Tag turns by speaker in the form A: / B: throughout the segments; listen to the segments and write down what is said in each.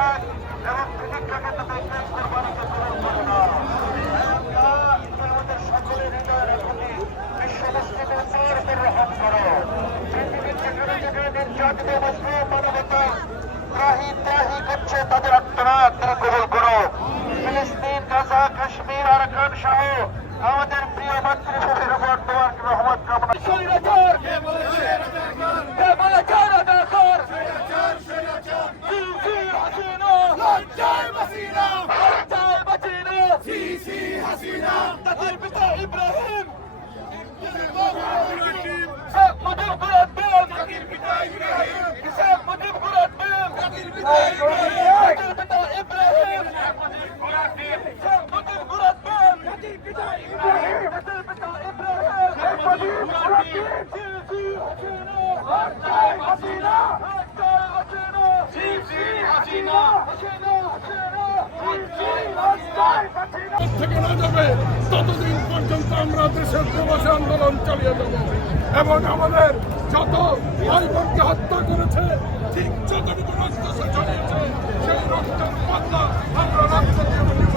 A: 長く引っ掛かったと言いました জি হাসিনা। তাদের পিতা ইব্রাহিম। শেখ মুজিবুর রহমান তাদের পিতা ইব্রাহিম। শেখ মুজিবুর রহমান তাদের পিতা ইব্রাহিম তাদের পিতা ইব্রাহিম। শেখ মুজিবুর রহমান শেখ মুজিবুর রহমান তাদের পিতা ইব্রাহিম তাদের পিতা ইব্রাহিম। শেখ মুজিবুর রহমান জি জি হাসিনা। লজ্জায় হাসিনা। লজ্জায় হাসিনা জি হাসিনা হাসিনা হাসিনা লজ্জায় হাসিনা।
B: থেকে না যাবে, ততদিন পর্যন্ত আমরা দেশের প্রবাসী আন্দোলন চালিয়ে যাব। এবং আমাদের যত ভাই বোনকে হত্যা করেছে, ঠিক যতটুকু রক্ত সে ছড়িয়েছে, সেই রক্তের বদলা আমরা রক্ত দিয়ে নিব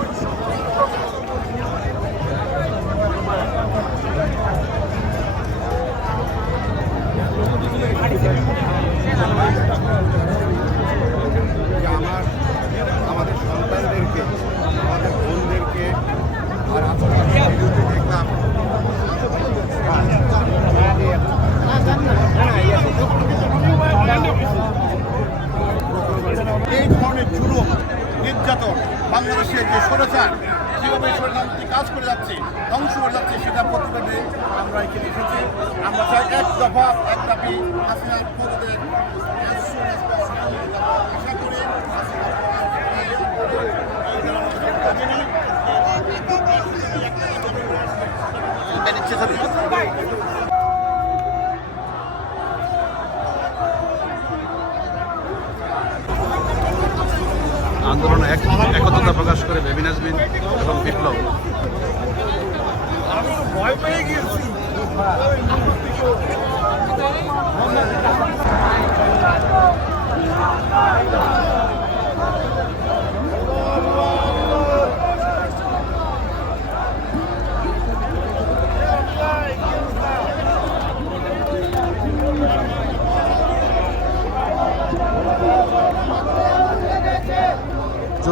C: কাজ করে যাচ্ছি ধ্বংস করে যাচ্ছি সেটা প্রতিবাদে আমরা এখানে এসেছি। আমরা চাই এক দফা এক দাবি হাসিনার পদে আশা করি
D: আন্দোলনে এক একত্রতা প্রকাশ করে বেবি নাজমিন এবং বিপ্লব।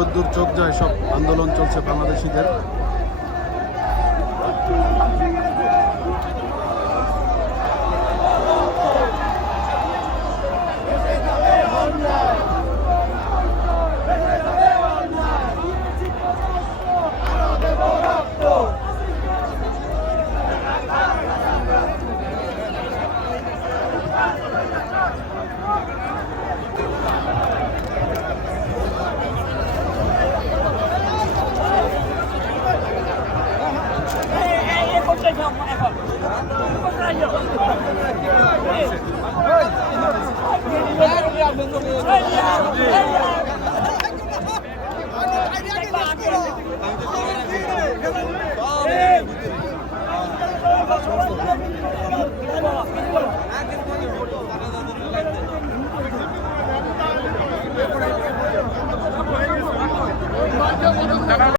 D: যদ্দূর চোখ যায় সব আন্দোলন চলছে বাংলাদেশিদের।
E: الله